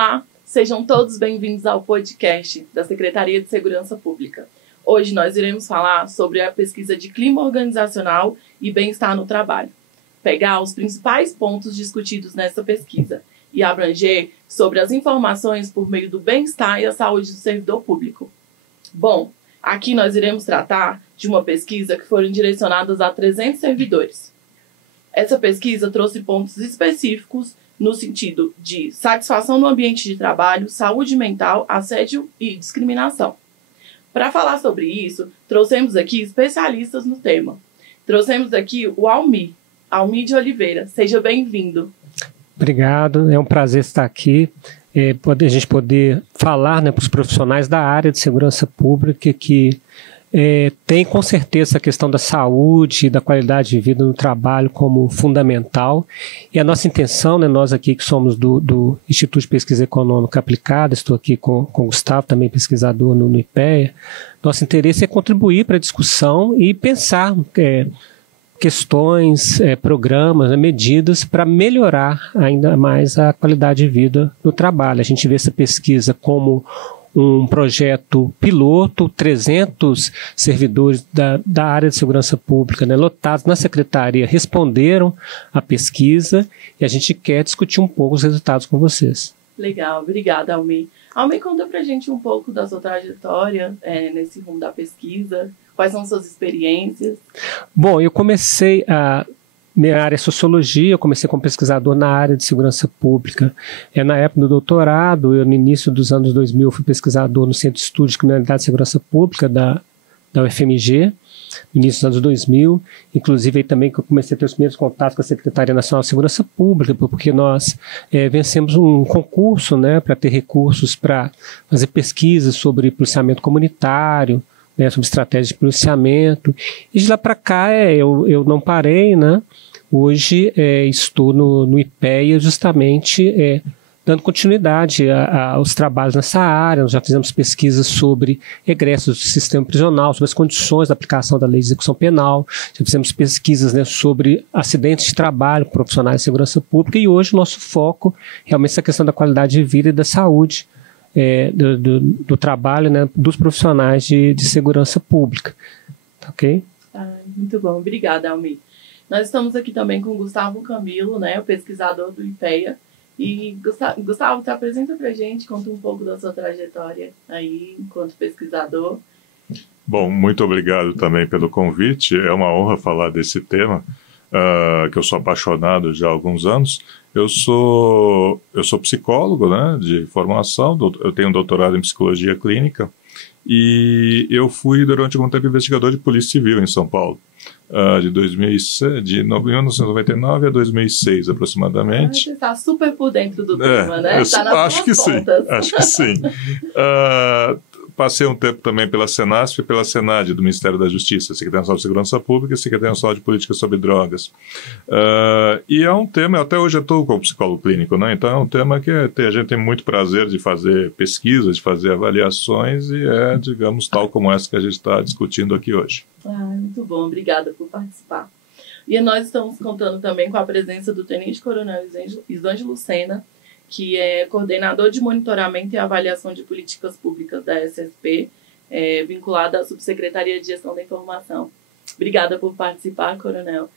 Olá, sejam todos bem-vindos ao podcast da Secretaria de Segurança Pública. Hoje nós iremos falar sobre a pesquisa de clima organizacional e bem-estar no trabalho. Pegar os principais pontos discutidos nessa pesquisa e abranger sobre as informações por meio do bem-estar e a saúde do servidor público. Bom, aqui nós iremos tratar de uma pesquisa que foram direcionadas a 300 servidores. Essa pesquisa trouxe pontos específicos no sentido de satisfação no ambiente de trabalho, saúde mental, assédio e discriminação. Para falar sobre isso, trouxemos aqui especialistas no tema. Trouxemos aqui o Almi de Oliveira. Seja bem-vindo. Obrigado, é um prazer estar aqui, a gente poder falar, né, para os profissionais da área de segurança pública que tem com certeza a questão da saúde e da qualidade de vida no trabalho como fundamental. E a nossa intenção, né, nós aqui que somos do Instituto de Pesquisa Econômica Aplicada, estou aqui com o Gustavo, também pesquisador no IPEA, nosso interesse é contribuir para a discussão e pensar questões, programas, medidas para melhorar ainda mais a qualidade de vida no trabalho. A gente vê essa pesquisa como um projeto piloto, 300 servidores da área de segurança pública, né, lotados na secretaria, responderam à pesquisa e a gente quer discutir um pouco os resultados com vocês. Legal, obrigada, Almi. Almi, conta pra gente um pouco da sua trajetória nesse rumo da pesquisa, quais são suas experiências? Bom, eu comecei minha área é sociologia, eu comecei como pesquisador na área de segurança pública. Na época do doutorado, no início dos anos 2000, fui pesquisador no Centro de Estudos de Criminalidade e Segurança Pública da UFMG, no início dos anos 2000. Inclusive, aí também que eu comecei a ter os primeiros contatos com a Secretaria Nacional de Segurança Pública, porque nós vencemos um concurso, né, para ter recursos para fazer pesquisas sobre policiamento comunitário, né, sobre estratégias de policiamento. E de lá para cá eu não parei, né? Hoje estou no IPEA justamente dando continuidade aos trabalhos nessa área. Nós já fizemos pesquisas sobre egressos do sistema prisional, sobre as condições da aplicação da lei de execução penal, já fizemos pesquisas, né, sobre acidentes de trabalho, profissionais de segurança pública, e hoje o nosso foco realmente é essa questão da qualidade de vida e da saúde do trabalho, né, dos profissionais de segurança pública. Ok? Muito bom, obrigada, Almi. Nós estamos aqui também com o Gustavo Camilo, né, o pesquisador do IPEA. E, Gustavo, se apresenta pra gente, conta um pouco da sua trajetória aí enquanto pesquisador. Bom, muito obrigado também pelo convite. É uma honra falar desse tema, que eu sou apaixonado já há alguns anos. Eu sou psicólogo, né, de formação, eu tenho um doutorado em psicologia clínica e eu fui durante algum tempo investigador de polícia civil em São Paulo, de 1999 a 2006 aproximadamente. Você está super por dentro do tema, né? Tá nas acho que sim, acho que sim. Passei um tempo também pela Senasp e pela Senad, do Ministério da Justiça, Secretaria Nacional de Segurança Pública e Secretaria Nacional de Política sobre Drogas. E é um tema, até hoje eu estou como psicólogo clínico, né? Então é um tema que a gente tem muito prazer de fazer pesquisas, de fazer avaliações e digamos, tal como essa que a gente está discutindo aqui hoje. Muito bom, obrigada por participar. E nós estamos contando também com a presença do Tenente Coronel Isângelo Sena, que é coordenador de monitoramento e avaliação de políticas públicas da SSP, vinculado à Subsecretaria de Gestão da Informação. Obrigada por participar, Coronel.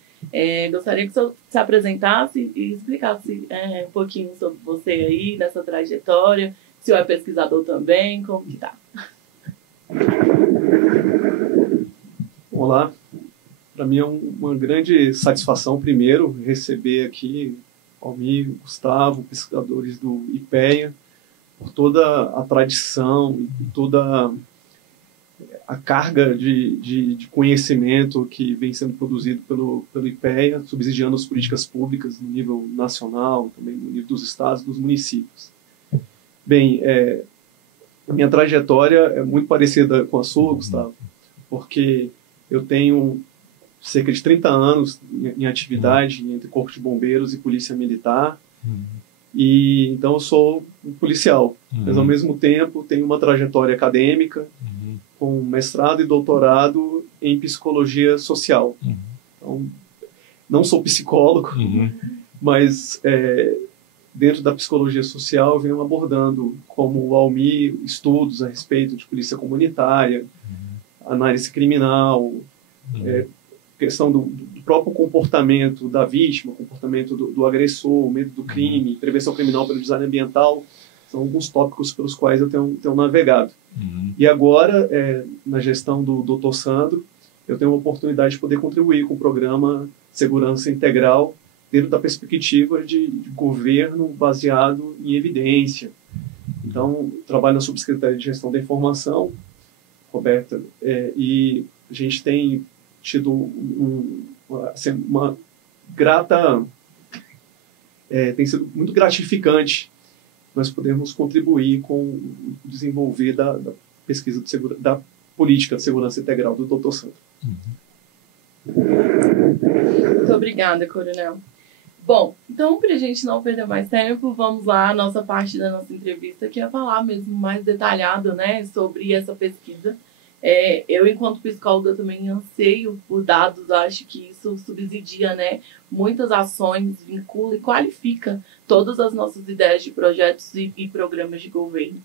Gostaria que o senhor se apresentasse e explicasse um pouquinho sobre você aí, nessa trajetória, se o senhor é pesquisador também, como que está? Olá, para mim é uma grande satisfação, primeiro, receber aqui Almi, Gustavo, pesquisadores do IPEA, por toda a tradição e toda a carga de conhecimento que vem sendo produzido pelo IPEA, subsidiando as políticas públicas no nível nacional, também no nível dos estados e dos municípios. Bem, a minha trajetória é muito parecida com a sua, Gustavo, porque eu tenho cerca de 30 anos em atividade entre Corpo de Bombeiros e Polícia Militar. E então eu sou um policial, mas ao mesmo tempo tenho uma trajetória acadêmica com mestrado e doutorado em psicologia social. Então, não sou psicólogo, mas dentro da psicologia social, eu venho abordando, como o Almi, estudos a respeito de polícia comunitária, análise criminal, questão do próprio comportamento da vítima, comportamento do agressor, medo do crime, prevenção criminal pelo design ambiental, são alguns tópicos pelos quais eu tenho navegado. E agora, na gestão do Dr. Sandro, eu tenho a oportunidade de poder contribuir com o programa Segurança Integral, dentro da perspectiva de governo baseado em evidência. Então, trabalho na Subsecretaria de Gestão da Informação, Roberta, e a gente tem tido uma grata... tem sido muito gratificante nós podermos contribuir com o desenvolver da pesquisa da política de segurança integral do Dr. Sandro. Muito obrigada, Coronel. Bom, então, para a gente não perder mais tempo, vamos lá, a nossa parte da nossa entrevista, que é falar mesmo mais detalhado, né, sobre essa pesquisa. Eu, enquanto psicóloga, também anseio por dados, acho que isso subsidia, né, muitas ações, vincula e qualifica todas as nossas ideias de projetos e programas de governo.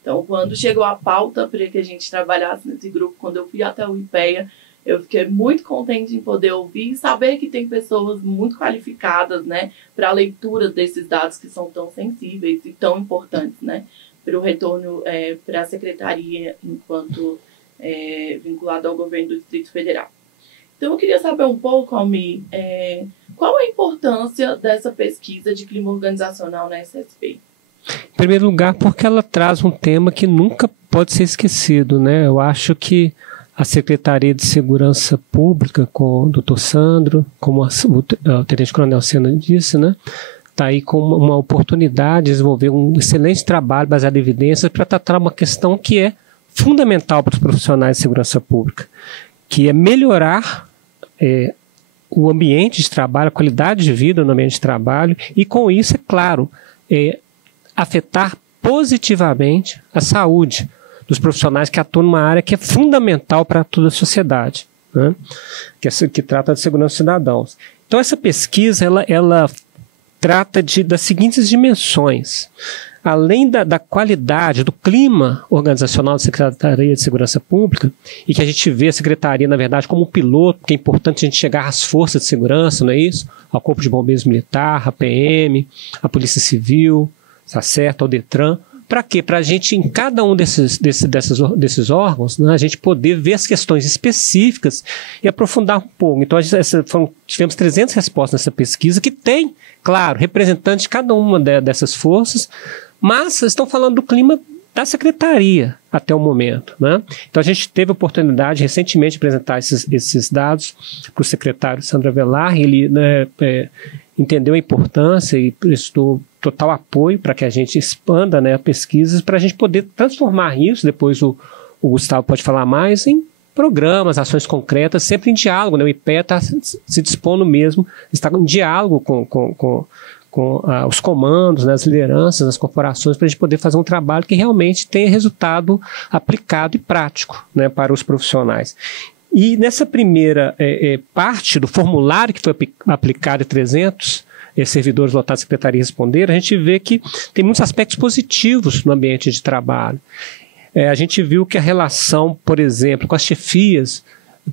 Então, quando chegou a pauta para que a gente trabalhasse nesse grupo, quando eu fui até o IPEA, eu fiquei muito contente em poder ouvir e saber que tem pessoas muito qualificadas, né, para a leitura desses dados que são tão sensíveis e tão importantes, né, para o retorno para a secretaria enquanto vinculado ao governo do Distrito Federal. Então, eu queria saber um pouco, Almi, qual a importância dessa pesquisa de clima organizacional na SSP? Em primeiro lugar, porque ela traz um tema que nunca pode ser esquecido, né? Eu acho que a Secretaria de Segurança Pública, com o Dr. Sandro, como o Tenente Coronel Sena disse, né, está aí com uma oportunidade de desenvolver um excelente trabalho baseado em evidências para tratar uma questão que é fundamental para os profissionais de segurança pública, que é melhorar o ambiente de trabalho, a qualidade de vida no ambiente de trabalho e, com isso, é claro, afetar positivamente a saúde dos profissionais que atuam numa área que é fundamental para toda a sociedade, né? que trata de segurança dos cidadãos. Então, essa pesquisa ela trata das seguintes dimensões. Além da qualidade, do clima organizacional da Secretaria de Segurança Pública, e que a gente vê a Secretaria, na verdade, como um piloto, porque é importante a gente chegar às forças de segurança, não é isso? Ao Corpo de Bombeiros Militar, a PM, a Polícia Civil, tá certo? Ao Detran. Para quê? Para a gente, em cada um desses órgãos, né, a gente poder ver as questões específicas e aprofundar um pouco. Então, tivemos 300 respostas nessa pesquisa, que tem, claro, representantes de cada uma dessas forças, mas estão falando do clima da secretaria até o momento, né? Então, a gente teve a oportunidade recentemente de apresentar esses dados para o secretário Sandro Avelar. Ele, né, entendeu a importância e prestou total apoio para que a gente expanda, né, pesquisas, para a gente poder transformar isso, depois o Gustavo pode falar mais, em programas, ações concretas, sempre em diálogo, né? O IPEA está se dispondo mesmo, está em diálogo com os comandos, né, as lideranças, as corporações, para a gente poder fazer um trabalho que realmente tenha resultado aplicado e prático, né, para os profissionais. E nessa primeira parte do formulário que foi aplicado em 300 servidores lotados da Secretaria responderam, a gente vê que tem muitos aspectos positivos no ambiente de trabalho. A gente viu que a relação, por exemplo, com as chefias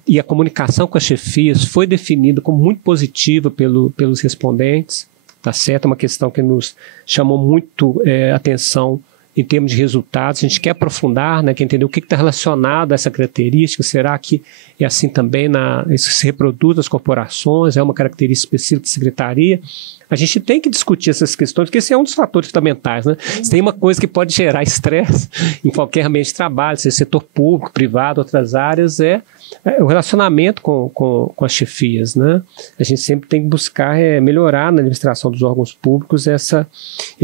e a comunicação com as chefias foi definida como muito positiva pelos respondentes, tá certo? É uma questão que nos chamou muito atenção em termos de resultados. A gente quer aprofundar, né, quer entender o que está relacionado a essa característica. Será que é assim também isso se reproduz nas corporações? É uma característica específica da secretaria? A gente tem que discutir essas questões, porque esse é um dos fatores fundamentais, né? Se tem uma coisa que pode gerar estresse em qualquer ambiente de trabalho, seja setor público, privado, outras áreas, é o relacionamento com as chefias, né? A gente sempre tem que buscar melhorar na administração dos órgãos públicos esse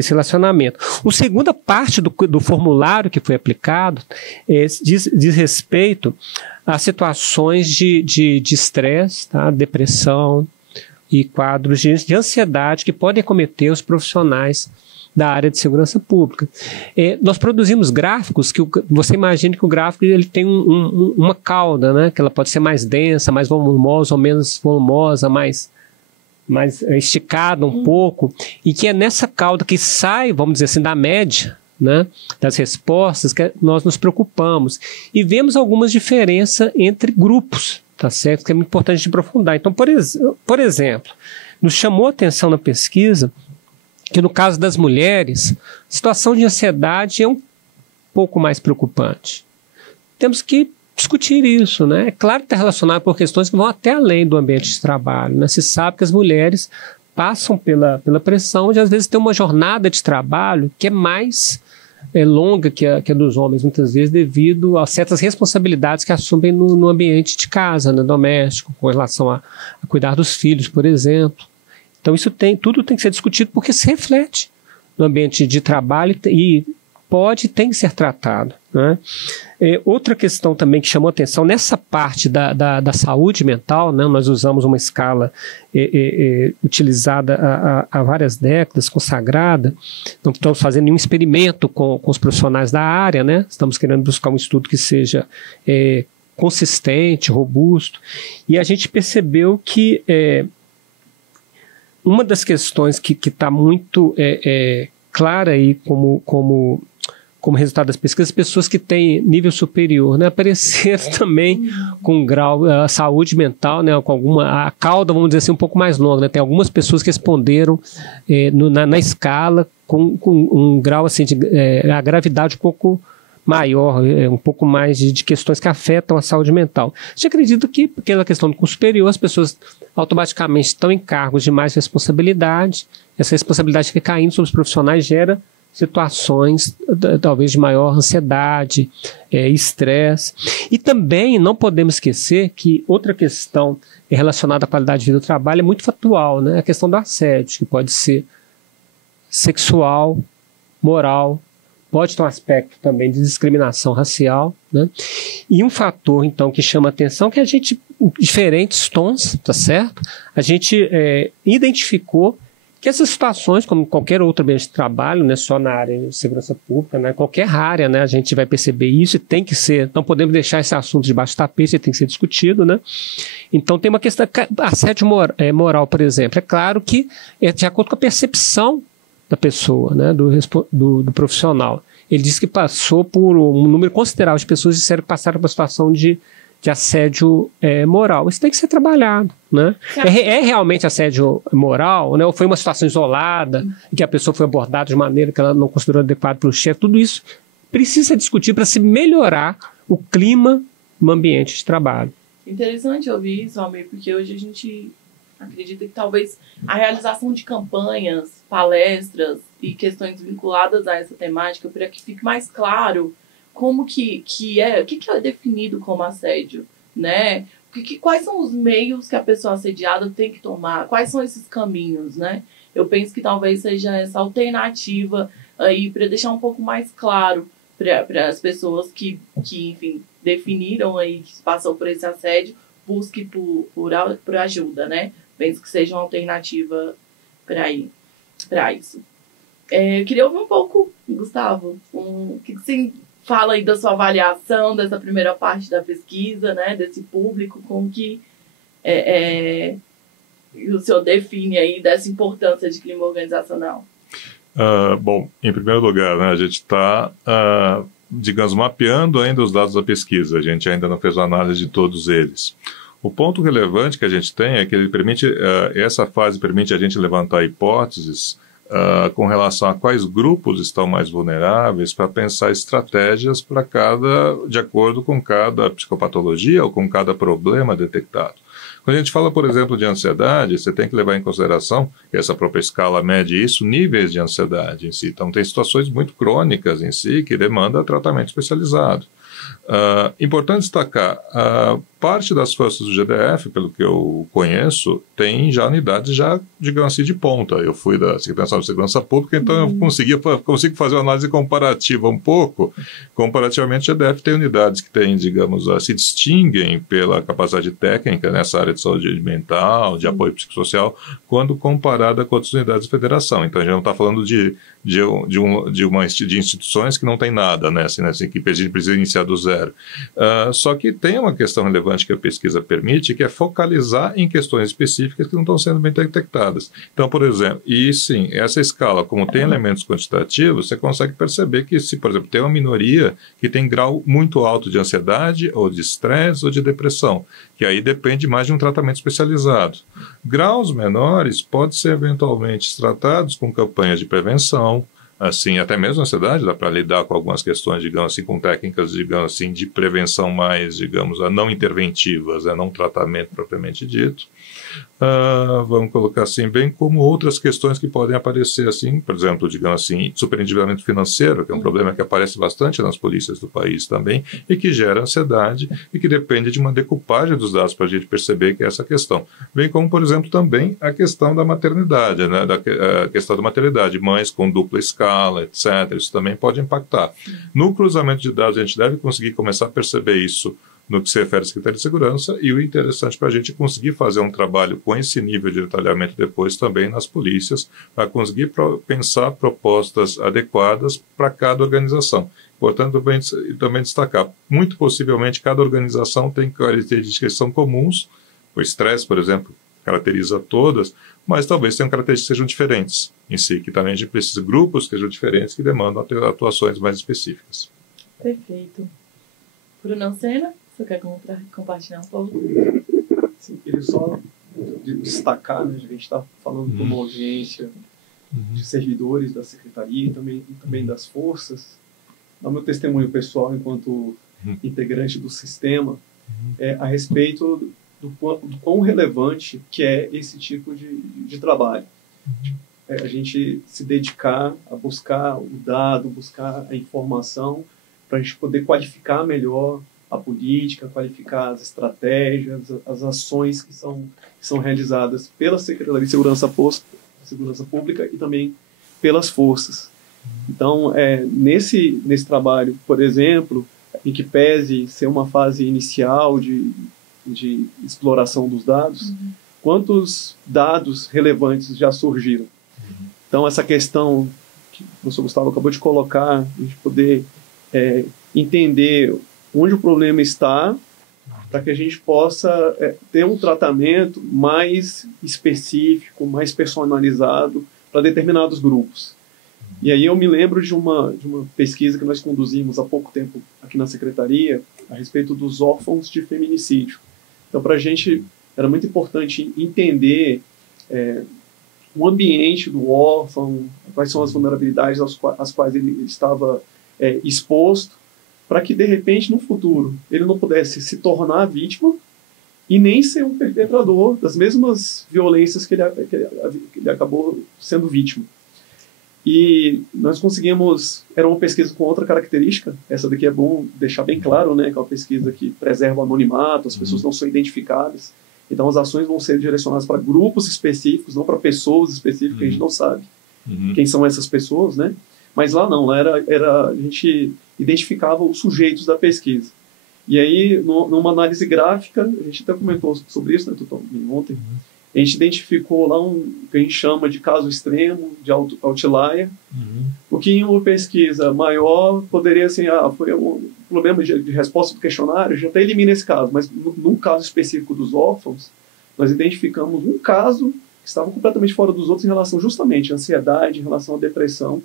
relacionamento. A segunda parte do formulário que foi aplicado diz respeito a situações de estresse, tá? Depressão e quadros de ansiedade que podem acometer os profissionais da área de segurança pública. Nós produzimos gráficos que você imagina que o gráfico ele tem uma cauda, né? Que ela pode ser mais densa, mais volumosa ou menos volumosa, mais mais esticada um pouco, e que é nessa cauda que sai, vamos dizer assim, da média, né, das respostas, que nós nos preocupamos. E vemos algumas diferenças entre grupos, tá certo? Que é muito importante de aprofundar. Então, por exemplo, nos chamou a atenção na pesquisa que no caso das mulheres, a situação de ansiedade é um pouco mais preocupante. Temos que discutir isso, né? É claro que está relacionado por questões que vão até além do ambiente de trabalho, né? Se sabe que as mulheres passam pela pressão de às vezes ter uma jornada de trabalho que é mais longa que a dos homens, muitas vezes devido a certas responsabilidades que assumem no ambiente de casa, né, doméstico, com relação a cuidar dos filhos, por exemplo. Então tudo tem que ser discutido porque se reflete no ambiente de trabalho e tem que ser tratado, né? Outra questão também que chamou atenção nessa parte da saúde mental, né, nós usamos uma escala utilizada há várias décadas, consagrada. Não estamos fazendo nenhum experimento com os profissionais da área, né? Estamos querendo buscar um estudo que seja consistente, robusto, e a gente percebeu que uma das questões que está muito clara aí como resultado das pesquisas, pessoas que têm nível superior, né, apareceram também com grau, saúde mental, né, com a cauda, vamos dizer assim, um pouco mais longa, né, tem algumas pessoas que responderam na escala com um grau assim, a gravidade um pouco maior, um pouco mais de questões que afetam a saúde mental. A gente acredita que, pela questão do curso superior, as pessoas automaticamente estão em cargos de mais responsabilidade, essa responsabilidade que caindo sobre os profissionais gera situações talvez de maior ansiedade, estresse. E também não podemos esquecer que outra questão relacionada à qualidade de vida do trabalho é muito factual, né? A questão do assédio, que pode ser sexual, moral, pode ter um aspecto também de discriminação racial, né? E um fator, então, que chama atenção que a gente, em diferentes tons, tá certo? A gente identificou que essas situações, como qualquer outro ambiente de trabalho, não é só na área de segurança pública, né, qualquer área, né, a gente vai perceber isso e tem que ser, não podemos deixar esse assunto debaixo do tapete, ele tem que ser discutido, né? Então tem uma questão, assédio moral, por exemplo, é claro que é de acordo com a percepção da pessoa, né, do profissional. Ele disse que passou por um número considerável de pessoas que disseram que passaram por uma situação de assédio moral. Isso tem que ser trabalhado, né? É realmente assédio moral, né? Ou foi uma situação isolada, em que a pessoa foi abordada de maneira que ela não considerou adequada pelo chefe? Tudo isso precisa discutir para se melhorar o clima no ambiente de trabalho. Interessante ouvir isso, Almir, porque hoje a gente acredita que talvez a realização de campanhas, palestras e questões vinculadas a essa temática, para que fique mais claro como o que é definido como assédio, né? Quais são os meios que a pessoa assediada tem que tomar? Quais são esses caminhos, né? Eu penso que talvez seja essa alternativa aí para deixar um pouco mais claro para as pessoas que, enfim, definiram aí, que passou por esse assédio, busque por ajuda, né? Penso que seja uma alternativa para isso. Eu queria ouvir um pouco, Gustavo, o que você fala aí da sua avaliação dessa primeira parte da pesquisa, né, desse público, como que o senhor define aí dessa importância de clima organizacional? Bom, em primeiro lugar, né, a gente está, digamos, mapeando ainda os dados da pesquisa, a gente ainda não fez uma análise de todos eles. O ponto relevante que a gente tem é que ele permite, essa fase permite a gente levantar hipóteses com relação a quais grupos estão mais vulneráveis para pensar estratégias de acordo com cada psicopatologia ou com cada problema detectado. Quando a gente fala, por exemplo, de ansiedade, você tem que levar em consideração, que essa própria escala mede isso, níveis de ansiedade em si. Então, tem situações muito crônicas em si que demandam tratamento especializado. Importante destacar, parte das forças do GDF, pelo que eu conheço, tem já unidades digamos assim, de ponta. Eu fui da Secretaria de Segurança Pública, então eu consigo fazer uma análise comparativa um pouco. Comparativamente, o GDF tem unidades que digamos, se distinguem pela capacidade técnica nessa área de saúde mental, de apoio psicossocial, quando comparada com outras unidades da federação. Então, a gente não está falando de instituições que não tem nada, né? Assim, que precisa iniciar do do zero. Só que tem uma questão relevante que a pesquisa permite, que é focalizar em questões específicas que não estão sendo bem detectadas. Então, por exemplo, e sim, essa escala, como tem elementos quantitativos, você consegue perceber que se, por exemplo, tem uma minoria que tem grau muito alto de ansiedade, ou de estresse, ou de depressão, que aí depende mais de um tratamento especializado. Graus menores podem ser eventualmente tratados com campanhas de prevenção, assim, até mesmo a ansiedade dá para lidar com algumas questões, digamos assim, com técnicas, digamos assim, de prevenção mais, digamos, não interventivas, não tratamento propriamente dito. Vamos colocar assim, bem como outras questões que podem aparecer, assim, por exemplo, digamos assim, superendividamento financeiro, que é um problema que aparece bastante nas polícias do país também, e que gera ansiedade e que depende de uma decupagem dos dados para a gente perceber que é essa questão. Bem como, por exemplo, também a questão da maternidade, né, a questão da maternidade, mães com dupla escala, etc. Isso também pode impactar. No cruzamento de dados, a gente deve conseguir começar a perceber isso no que se refere à Secretaria de Segurança, e o interessante para a gente conseguir fazer um trabalho com esse nível de detalhamento depois também nas polícias, para conseguir pensar propostas adequadas para cada organização. Portanto, também destacar, muito possivelmente cada organização tem características que são comuns, o estresse, por exemplo, caracteriza todas, mas talvez tenham características que sejam diferentes em si, que também a gente precisa de grupos que sejam diferentes, que demandam atuações mais específicas. Perfeito. Bruno Sena, você quer compartilhar um pouco? Sim, queria só destacar, né, a gente está falando de uma audiência de servidores da Secretaria e também das forças. No meu testemunho pessoal, enquanto integrante do sistema, a respeito do quão relevante que é esse tipo de trabalho. A gente se dedicar a buscar o dado, buscar a informação, para a gente poder qualificar melhor a política, qualificar as estratégias, as ações que são realizadas pela Secretaria de Segurança Pública e também pelas forças. Então, nesse trabalho, por exemplo, em que pese ser uma fase inicial de exploração dos dados, quantos dados relevantes já surgiram? Então, essa questão que o professor Gustavo acabou de colocar, a gente poder entender onde o problema está, para que a gente possa ter um tratamento mais específico, mais personalizado para determinados grupos. E aí eu me lembro de uma pesquisa que nós conduzimos há pouco tempo aqui na Secretaria a respeito dos órfãos de feminicídio. Então, para a gente era muito importante entender o ambiente do órfão, quais são as vulnerabilidades às quais ele estava exposto, para que, de repente, no futuro, ele não pudesse se tornar vítima e nem ser um perpetrador das mesmas violências que ele acabou sendo vítima. E nós conseguimos... Era uma pesquisa com outra característica. Essa daqui é bom deixar bem claro, né, que é uma pesquisa que preserva o anonimato, as pessoas não são identificadas. Então, as ações vão ser direcionadas para grupos específicos, não para pessoas específicas, que a gente não sabe quem são essas pessoas, né? Mas lá não, lá a gente identificava os sujeitos da pesquisa. E aí, numa análise gráfica, a gente até comentou sobre isso, né, Tutor, ontem, a gente identificou lá um que a gente chama de caso extremo, de outlier, o que em uma pesquisa maior poderia ser, foi um problema de resposta do questionário, já até elimina esse caso, mas no caso específico dos órfãos, nós identificamos um caso que estava completamente fora dos outros em relação justamente à ansiedade, em relação à depressão.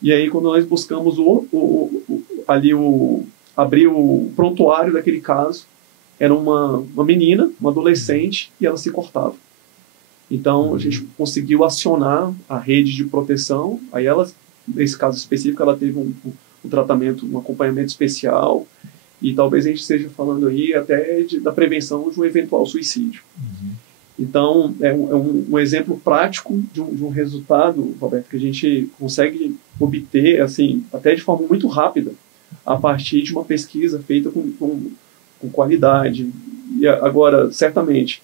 E aí, quando nós buscamos abrir o prontuário daquele caso, era uma menina, uma adolescente, e ela se cortava. Então, a gente conseguiu acionar a rede de proteção. Aí ela, nesse caso específico, ela teve um tratamento, um acompanhamento especial, e talvez a gente esteja falando aí até da prevenção de um eventual suicídio. Então, é um exemplo prático de um resultado, Roberto, que a gente consegue obter, assim, até de forma muito rápida, a partir de uma pesquisa feita com qualidade. E agora, certamente,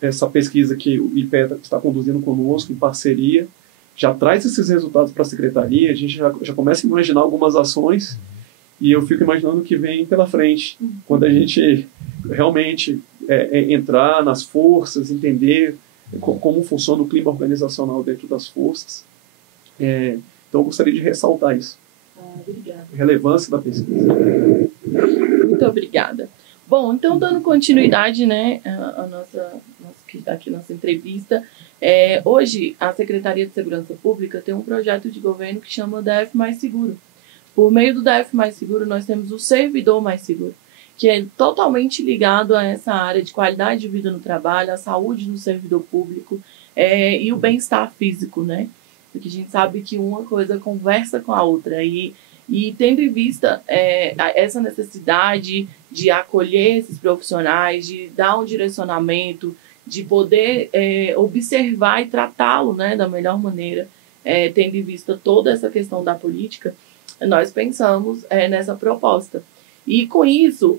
essa pesquisa que o IPEA está conduzindo conosco, em parceria, já traz esses resultados para a Secretaria, a gente já começa a imaginar algumas ações, e eu fico imaginando o que vem pela frente, quando a gente realmente entrar nas forças, entender como funciona o clima organizacional dentro das forças. Então, eu gostaria de ressaltar isso. relevância da pesquisa. Muito obrigada. Bom, então dando continuidade, né, a nossa entrevista, hoje a Secretaria de Segurança Pública tem um projeto de governo que chama DF Mais Seguro. Por meio do DF Mais Seguro, nós temos o Servidor Mais Seguro, que é totalmente ligado a essa área de qualidade de vida no trabalho, a saúde do servidor público e o bem-estar físico, né? Porque a gente sabe que uma coisa conversa com a outra e tendo em vista essa necessidade de acolher esses profissionais, de dar um direcionamento, de poder observar e tratá-lo, né, da melhor maneira, tendo em vista toda essa questão da política, nós pensamos nessa proposta. E com isso,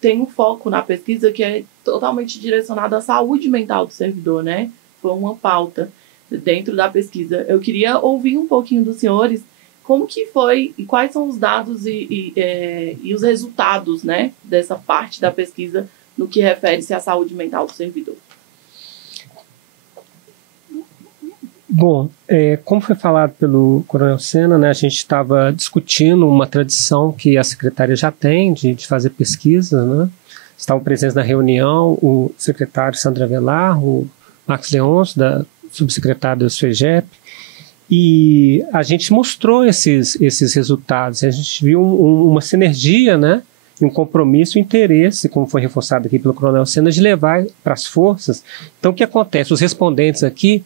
tem um foco na pesquisa que é totalmente direcionado à saúde mental do servidor, né? Foi uma pauta dentro da pesquisa. Eu queria ouvir um pouquinho dos senhores como que foi e quais são os dados e os resultados, né, dessa parte da pesquisa no que refere-se à saúde mental do servidor. Bom, como foi falado pelo Coronel Sena, né, a gente estava discutindo uma tradição que a Secretaria já tem de fazer pesquisas, né? Estavam presentes na reunião o secretário Sandra Avelar, o Marcos Leôncio, subsecretário do SUEGEP, e a gente mostrou esses resultados. A gente viu uma sinergia, né, um compromisso, um interesse, como foi reforçado aqui pelo Coronel Sena, de levar para as forças. Então, o que acontece? Os respondentes aqui,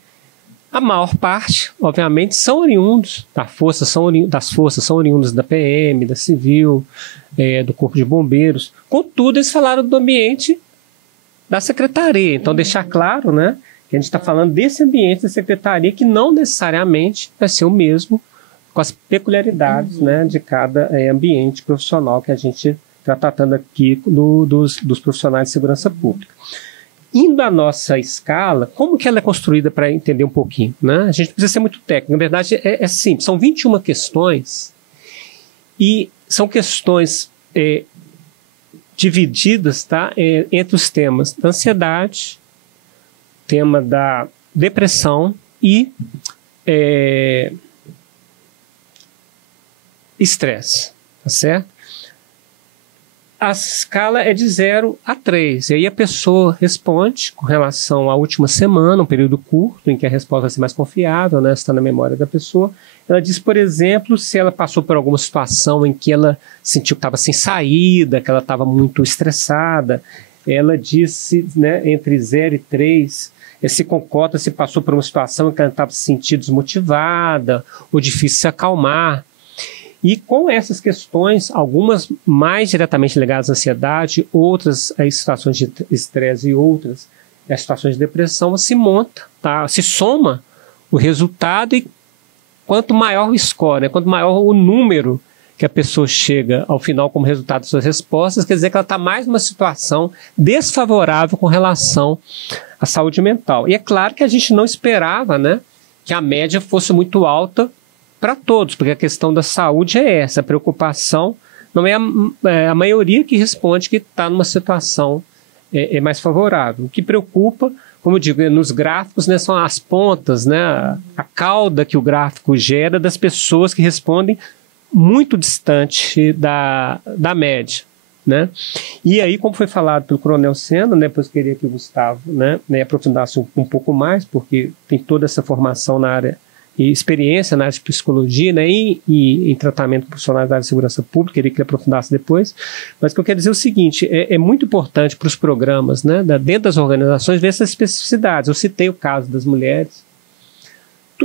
a maior parte, obviamente, são oriundos das forças, são oriundos da PM, da Civil, do Corpo de Bombeiros. Contudo, eles falaram do ambiente da Secretaria. Então, deixar claro, né, que a gente está falando desse ambiente da Secretaria, que não necessariamente vai ser o mesmo, com as peculiaridades, né, de cada ambiente profissional que a gente está tratando aqui dos profissionais de segurança pública. Indo à nossa escala, como que ela é construída para entender um pouquinho, né? A gente precisa ser muito técnico. Na verdade, é simples. São 21 questões e são questões divididas, tá, entre os temas da ansiedade, tema da depressão e estresse, tá certo? A escala é de 0 a 3, e aí a pessoa responde com relação à última semana, um período curto, em que a resposta vai ser mais confiável, né, está na memória da pessoa. Ela diz, por exemplo, se ela passou por alguma situação em que ela sentiu que estava sem saída, que ela estava muito estressada. Ela disse, né, entre 0 e 3, se concota se passou por uma situação em que ela estava se sentindo desmotivada ou difícil se acalmar. E com essas questões, algumas mais diretamente ligadas à ansiedade, outras às situações de estresse e outras às situações de depressão, se monta, tá? Se soma o resultado e quanto maior o score, né? Quanto maior o número que a pessoa chega ao final como resultado das suas respostas, quer dizer que ela está mais numa situação desfavorável com relação à saúde mental. E é claro que a gente não esperava, né, que a média fosse muito alta para todos, porque a questão da saúde é essa, a preocupação não é a maioria que responde que está numa situação mais favorável. O que preocupa, como eu digo, nos gráficos, né, são as pontas, né, a cauda que o gráfico gera das pessoas que respondem muito distante da média, né? E aí, como foi falado pelo Coronel Sena, né, depois queria que o Gustavo, né, aprofundasse um pouco mais, porque tem toda essa formação na área e experiência na área de psicologia, né, e em tratamento profissional da área de segurança pública, queria que ele aprofundasse depois, mas o que eu quero dizer é o seguinte, é muito importante para os programas, né, dentro das organizações, ver essas especificidades. Eu citei o caso das mulheres,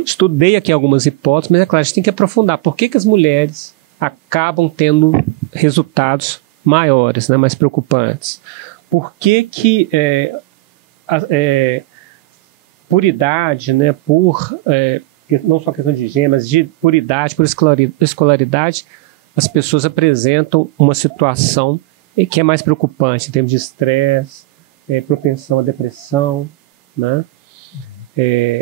estudei aqui algumas hipóteses, mas é claro, a gente tem que aprofundar por que as mulheres acabam tendo resultados maiores, né, mais preocupantes. Por que por idade, né, não só questão de gênero, mas por idade, por escolaridade, as pessoas apresentam uma situação que é mais preocupante em termos de estresse, propensão à depressão, né,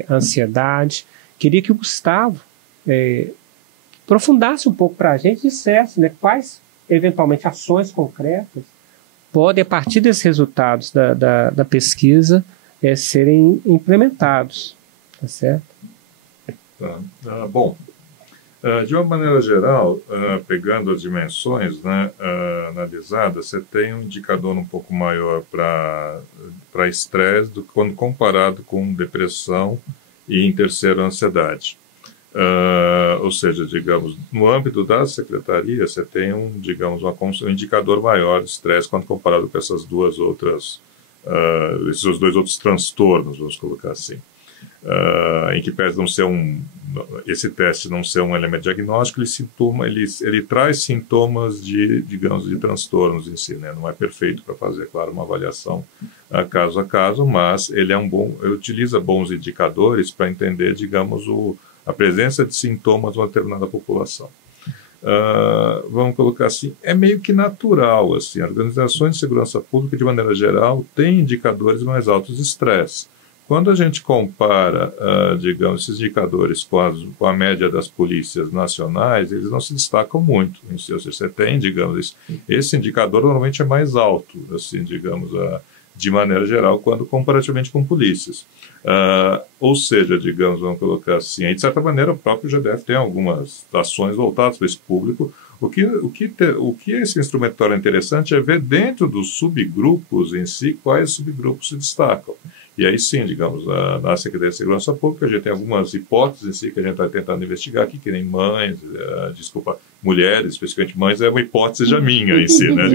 ansiedade. Queria que o Gustavo aprofundasse um pouco para a gente e dissesse, né, quais, eventualmente, ações concretas podem, a partir desses resultados da pesquisa, serem implementados. Tá certo? Bom, De uma maneira geral, pegando as dimensões, né, analisadas, você tem um indicador um pouco maior para estresse do que quando comparado com depressão e, em terceiro, ansiedade. Ou seja, digamos, no âmbito da secretaria, você tem um indicador maior de estresse quando comparado com esses dois outros transtornos, vamos colocar assim. Em que pese não ser esse teste não ser um elemento diagnóstico, ele traz sintomas de transtornos em si, né? Não é perfeito para fazer, claro, uma avaliação caso a caso, mas ele utiliza bons indicadores para entender, digamos, a presença de sintomas de uma determinada população. Vamos colocar assim, é meio que natural, assim, organizações de segurança pública, de maneira geral, têm indicadores mais altos de estresse. Quando a gente compara, digamos, esses indicadores com a média das polícias nacionais, eles não se destacam muito. Ou seja, você tem, digamos, esse indicador normalmente é mais alto, assim, digamos, de maneira geral, quando comparativamente com polícias. Ou seja, digamos, vamos colocar assim, aí, de certa maneira, o próprio GDF tem algumas ações voltadas para esse público. O que esse instrumento torna interessante é ver dentro dos subgrupos em si quais subgrupos se destacam. E aí sim, digamos, na Secretaria de Segurança Pública, a gente tem algumas hipóteses em si que a gente está tentando investigar aqui, que nem mulheres, especificamente mães, é uma hipótese já minha em si, né?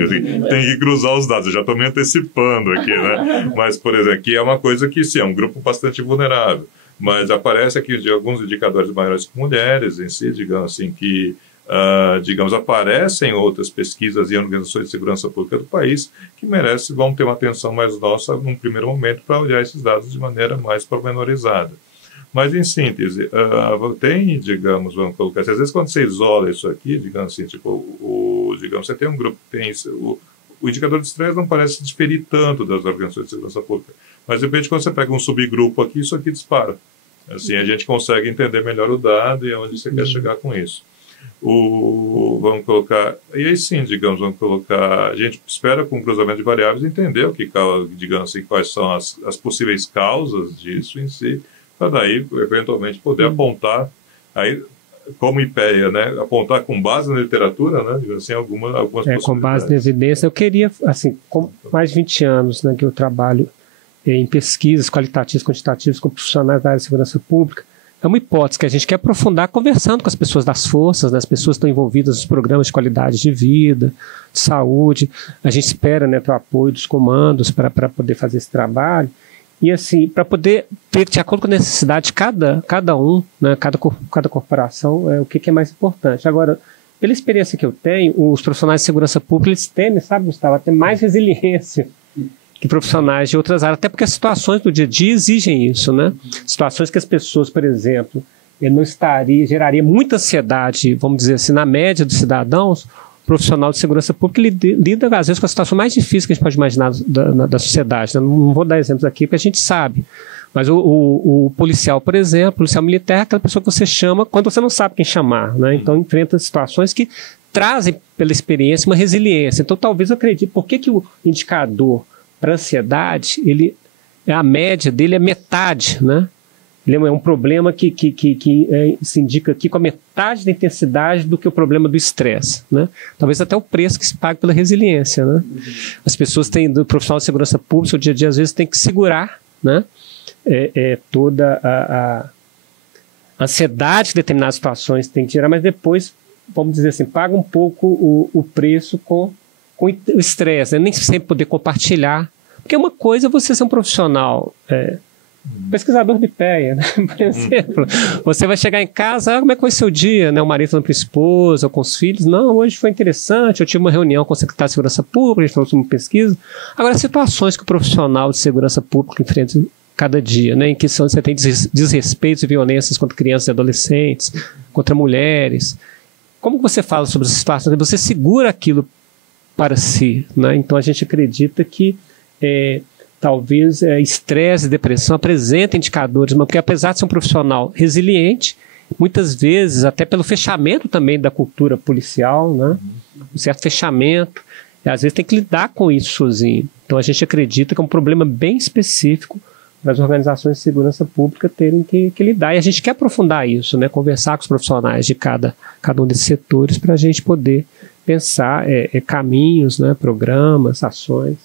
Tem que cruzar os dados, eu já estou me antecipando aqui, né? Mas, por exemplo, aqui é uma coisa que, sim, é um grupo bastante vulnerável, mas aparece aqui de alguns indicadores maiores com mulheres em si, digamos assim, que aparecem outras pesquisas e organizações de segurança pública do país que vão ter uma atenção mais nossa num primeiro momento para olhar esses dados de maneira mais pormenorizada. Mas, em síntese, tem, digamos, vamos colocar assim, às vezes quando você isola isso aqui, digamos assim, você tem um grupo que tem o indicador de estresse não parece diferir tanto das organizações de segurança pública, mas, de repente, quando você pega um subgrupo aqui, isso aqui dispara. Assim, a gente consegue entender melhor o dado e aonde você quer chegar com isso. Vamos colocar, e aí sim, digamos, a gente espera com o cruzamento de variáveis entender digamos assim, quais são as possíveis causas disso em si, para daí, eventualmente, poder apontar, aí, como IPEA, né, apontar com base na literatura, né, digamos assim, algumas possibilidades. Com base na evidência, eu queria, assim, com mais de 20 anos, né, que eu trabalho em pesquisas qualitativas, quantitativas com profissionais da área de segurança pública. É uma hipótese que a gente quer aprofundar conversando com as pessoas das forças, né, as pessoas que estão envolvidas nos programas de qualidade de vida, de saúde. A gente espera, né, ter o apoio dos comandos para poder fazer esse trabalho. E assim, para poder ver, de acordo com a necessidade de cada um, né, cada corporação, o que é mais importante. Agora, pela experiência que eu tenho, os profissionais de segurança pública, eles têm, sabe, Gustavo, até mais resiliência que profissionais de outras áreas, até porque as situações do dia a dia exigem isso, né? Situações que as pessoas, por exemplo, geraria muita ansiedade, vamos dizer assim, na média dos cidadãos. O profissional de segurança pública lida, às vezes, com a situação mais difícil que a gente pode imaginar da sociedade, né? Não vou dar exemplos aqui, porque a gente sabe. Mas o policial, por exemplo, o policial militar é aquela pessoa que você chama quando você não sabe quem chamar, né? Então, enfrenta situações que trazem, pela experiência, uma resiliência. Então, talvez eu acredite, por que o indicador para ansiedade, a média dele é metade, né? Ele é um problema que se indica aqui com a metade da intensidade do que o problema do estresse, né? Talvez até o preço que se paga pela resiliência, né? As pessoas do profissional de segurança pública, o dia a dia, às vezes, tem que segurar, né? Toda a ansiedade que determinadas situações tem que tirar, mas depois, vamos dizer assim, paga um pouco o preço com o estresse, né? Nem sempre poder compartilhar. Porque uma coisa é você ser um profissional, pesquisador de IPEA, né? Por exemplo. Você vai chegar em casa, como é que foi seu dia? Né? O marido falando para a esposa ou com os filhos. Não, hoje foi interessante, eu tive uma reunião com o secretário de Segurança Pública, a gente falou sobre uma pesquisa. Agora, situações que o profissional de segurança pública enfrenta cada dia, né? Em que você tem desrespeitos e violências contra crianças e adolescentes, contra mulheres. Como você fala sobre essas situações? Você segura aquilo para si, né? Então, a gente acredita que talvez estresse e depressão apresentem indicadores, mas porque apesar de ser um profissional resiliente, muitas vezes, até pelo fechamento também da cultura policial, né? Um certo fechamento, às vezes tem que lidar com isso sozinho. Então a gente acredita que é um problema bem específico para as organizações de segurança pública terem que lidar. E a gente quer aprofundar isso, né? Conversar com os profissionais de cada um desses setores para a gente poder pensar caminhos, né? Programas, ações.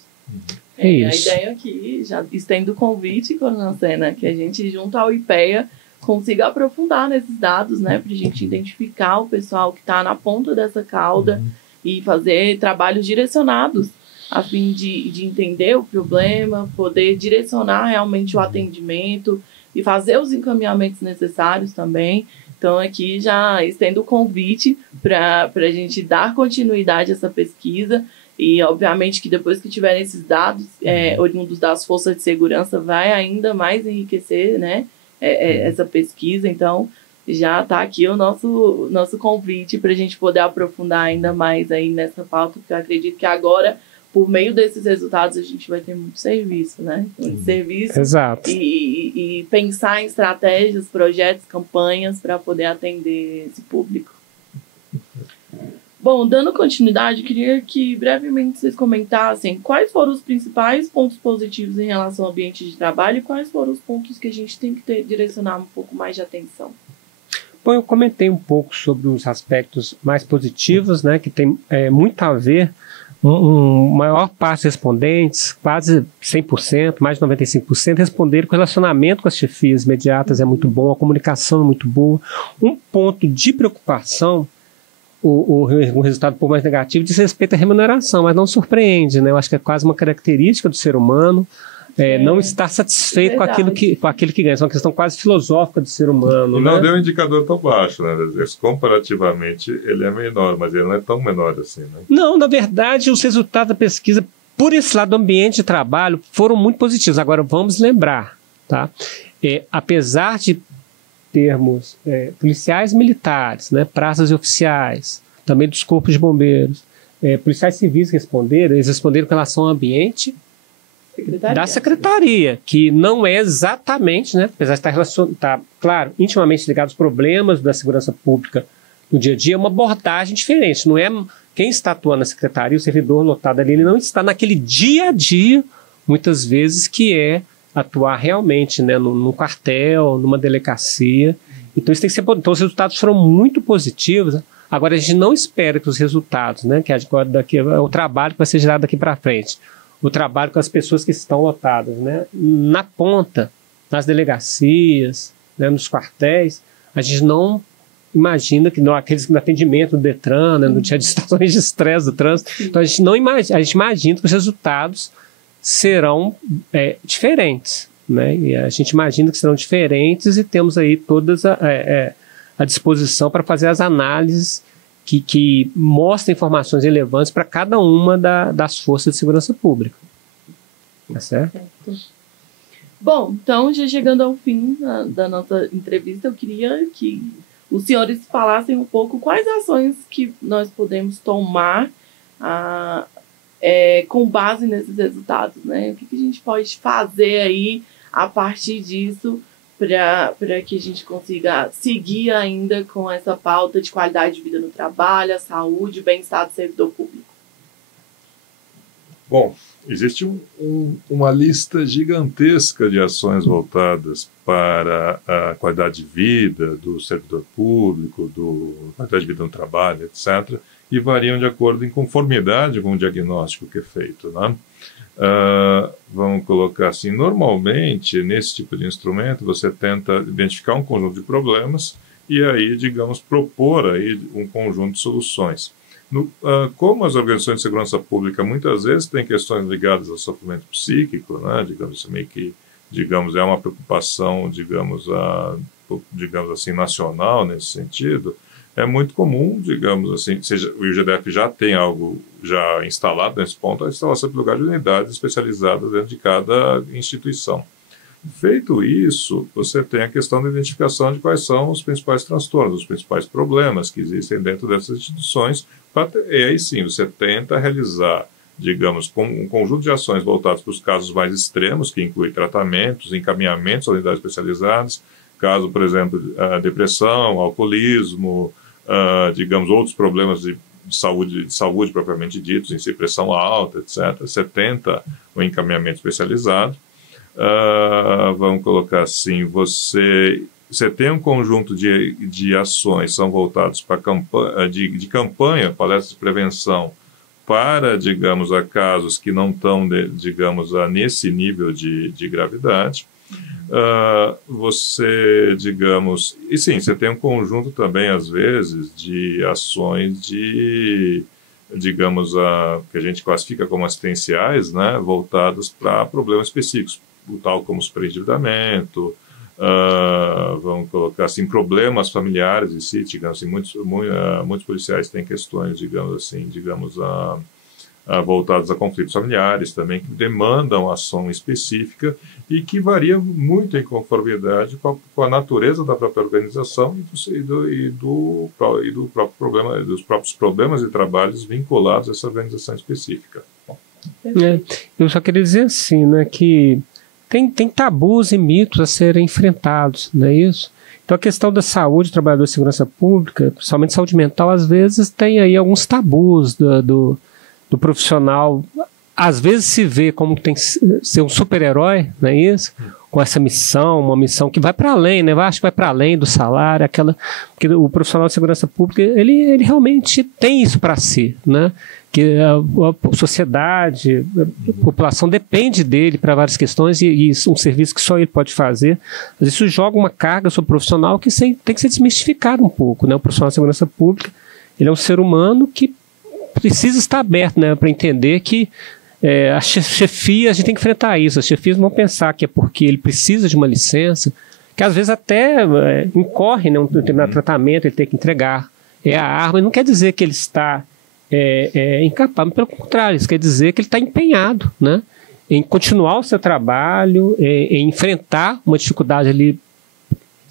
É isso. A ideia aqui, já estendo o convite, Coronel Sena, que a gente, junto ao IPEA, consiga aprofundar nesses dados, né? Para a gente identificar o pessoal que está na ponta dessa cauda e fazer trabalhos direcionados a fim de entender o problema, poder direcionar realmente o atendimento e fazer os encaminhamentos necessários também. Então, aqui já estendo o convite para a gente dar continuidade a essa pesquisa e, obviamente, que depois que tiverem esses dados, oriundos das forças de segurança, vai ainda mais enriquecer, né, essa pesquisa. Então, já está aqui o nosso convite para a gente poder aprofundar ainda mais aí nessa pauta, porque eu acredito que agora, por meio desses resultados, a gente vai ter muito serviço, né? Muito serviço. Exato. E pensar em estratégias, projetos, campanhas para poder atender esse público. Bom, dando continuidade, queria que brevemente vocês comentassem quais foram os principais pontos positivos em relação ao ambiente de trabalho e quais foram os pontos que a gente tem que direcionar um pouco mais de atenção. Bom, eu comentei um pouco sobre os aspectos mais positivos, né, que tem muito a ver. Maior parte dos respondentes, quase 100%, mais de 95%, responderam que o relacionamento com as chefias imediatas é muito bom, a comunicação é muito boa. Um ponto de preocupação, o resultado por mais negativo, diz respeito à remuneração, mas não surpreende, né? Eu acho que é quase uma característica do ser humano. Não estar satisfeito com aquilo que ganha. Isso é uma questão quase filosófica do ser humano. E não né? deu um indicador tão baixo, né? Comparativamente, ele é menor, mas ele não é tão menor assim, né? Não, na verdade, os resultados da pesquisa, por esse lado do ambiente de trabalho, foram muito positivos. Agora, vamos lembrar, tá? Apesar de termos policiais militares, né, praças e oficiais, também dos corpos de bombeiros, policiais civis responderam, eles responderam com relação ao ambiente da secretaria, que não é exatamente, né, apesar de estar claro, intimamente ligado aos problemas da segurança pública no dia a dia, é uma abordagem diferente. Não é quem está atuando na secretaria, o servidor lotado ali, ele não está naquele dia a dia, muitas vezes, que é atuar realmente, né, num quartel, numa delegacia. Então isso tem que ser. Então os resultados foram muito positivos. Né? Agora a gente não espera que os resultados, né, que daqui é o trabalho que vai ser gerado daqui para frente. O trabalho com as pessoas que estão lotadas, né? Na ponta, nas delegacias, né, nos quartéis, a gente não imagina que aqueles no atendimento do Detran, né, no dia de situações de estresse do trânsito, então a gente imagina que os resultados serão diferentes, né? E a gente imagina que serão diferentes e temos aí todas a disposição para fazer as análises que mostra informações relevantes para cada uma das forças de segurança pública. Tá certo? Bom, então, já chegando ao fim da nossa entrevista, eu queria que os senhores falassem um pouco quais ações que nós podemos tomar com base nesses resultados, né? O que a gente pode fazer aí a partir disso para que a gente consiga seguir ainda com essa pauta de qualidade de vida no trabalho, a saúde, o bem-estar do servidor público? Bom, existe uma lista gigantesca de ações voltadas para a qualidade de vida do servidor público, qualidade de vida no trabalho, etc., e variam de acordo em conformidade com o diagnóstico que é feito, né? Vamos colocar assim, normalmente nesse tipo de instrumento você tenta identificar um conjunto de problemas e aí, digamos, propor aí um conjunto de soluções. Como as organizações de segurança pública muitas vezes têm questões ligadas ao sofrimento psíquico, né, digamos meio que, é uma preocupação, digamos assim, nacional nesse sentido, é muito comum, digamos assim, o IGDF já tem algo já instalado nesse ponto, a instalação de lugar de unidades especializadas dentro de cada instituição. Feito isso, você tem a questão da identificação de quais são os principais transtornos, os principais problemas que existem dentro dessas instituições, e aí sim, você tenta realizar, digamos, com um conjunto de ações voltadas para os casos mais extremos, que inclui tratamentos, encaminhamentos a unidades especializadas, caso, por exemplo, depressão, alcoolismo, digamos, outros problemas de saúde propriamente ditos, em si, pressão alta, etc. Você tenta o encaminhamento especializado. vamos colocar assim, você tem um conjunto de ações que são voltadas para de campanha, palestras de prevenção, para, digamos, a casos que não estão, digamos, nesse nível de gravidade. Você, digamos... E sim, você tem um conjunto também, às vezes, de ações digamos, que a gente classifica como assistenciais, né, voltadas para problemas específicos, tal como superendividamento, vamos colocar assim, problemas familiares em si, digamos assim, muitos policiais têm questões, digamos assim, voltadas a conflitos familiares também, que demandam ação específica e que varia muito em conformidade com a natureza da própria organização dos próprios problemas e trabalhos vinculados a essa organização específica. Eu só queria dizer assim, né, que tem tabus e mitos a serem enfrentados, não é isso? Então a questão da saúde, trabalhador de segurança pública, principalmente saúde mental, às vezes tem aí alguns tabus do profissional. Às vezes se vê como tem que ser um super-herói, não é isso? Com essa missão, uma missão que vai para além, né? Acho que vai para além do salário, porque o profissional de segurança pública, ele realmente tem isso para si, né? Que a sociedade, a população depende dele para várias questões e um serviço que só ele pode fazer. Mas isso joga uma carga sobre o profissional que tem que ser desmistificado um pouco, né? O profissional de segurança pública, ele é um ser humano que precisa estar aberto, né, para entender que a chefia, a gente tem que enfrentar isso. As chefias não vão pensar que é porque ele precisa de uma licença, que às vezes até incorre, né, um determinado tratamento, ele tem que entregar a arma, e não quer dizer que ele está incapaz, pelo contrário, isso quer dizer que ele está empenhado, né, em continuar o seu trabalho, em enfrentar uma dificuldade ali,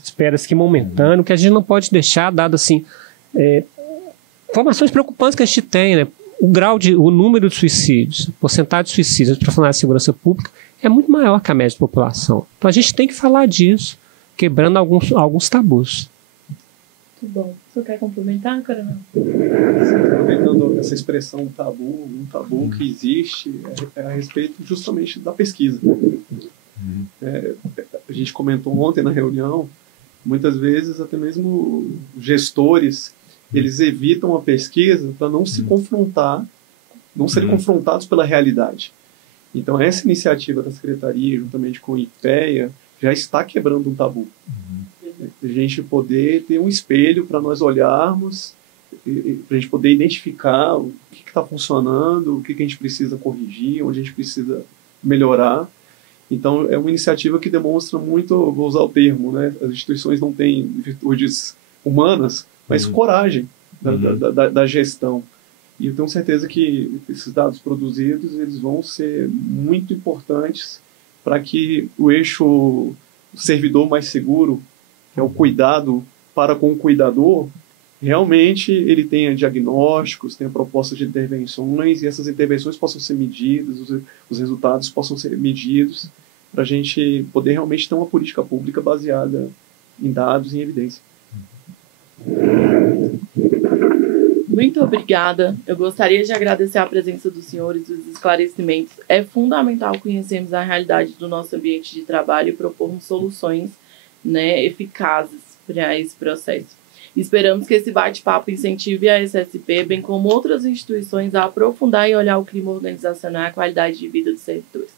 espera-se que momentâneo, que a gente não pode deixar, dado assim, informações preocupantes que a gente tem, né? O número de suicídios, a porcentagem de suicídios dos profissionais de segurança pública é muito maior que a média da população. Então a gente tem que falar disso, quebrando alguns tabus. Muito bom. Você quer complementar, Coronel? Aproveitando essa expressão um tabu que existe a respeito justamente da pesquisa. A gente comentou ontem na reunião, muitas vezes até mesmo gestores, eles evitam a pesquisa para não se confrontar, não serem confrontados pela realidade. Então essa iniciativa da Secretaria, juntamente com o IPEA, já está quebrando um tabu. A gente poder ter um espelho para nós olharmos, para a gente poder identificar o que está funcionando, o que a gente precisa corrigir, onde a gente precisa melhorar. Então é uma iniciativa que demonstra muito, vou usar o termo, né? As instituições não têm virtudes humanas, mas coragem da gestão. E eu tenho certeza que esses dados produzidos eles vão ser muito importantes para que o eixo servidor mais seguro, que é o cuidado para com o cuidador, realmente ele tenha diagnósticos, tenha propostas de intervenções, e essas intervenções possam ser medidas, os resultados possam ser medidos, para a gente poder realmente ter uma política pública baseada em dados e em evidência. Muito obrigada. Eu gostaria de agradecer a presença dos senhores e os esclarecimentos. É fundamental conhecermos a realidade do nosso ambiente de trabalho e propormos soluções, né, eficazes para esse processo. Esperamos que esse bate-papo incentive a SSP, bem como outras instituições, a aprofundar e olhar o clima organizacional e a qualidade de vida dos servidores.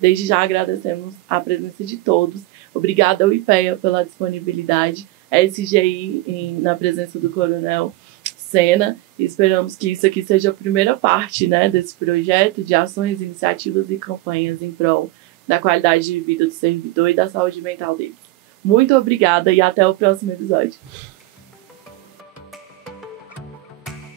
Desde já agradecemos a presença de todos. Obrigada ao IPEA pela disponibilidade, a SGI na presença do Coronel Sena, e esperamos que isso aqui seja a primeira parte, né, desse projeto de ações, iniciativas e campanhas em prol da qualidade de vida do servidor e da saúde mental deles. Muito obrigada e até o próximo episódio.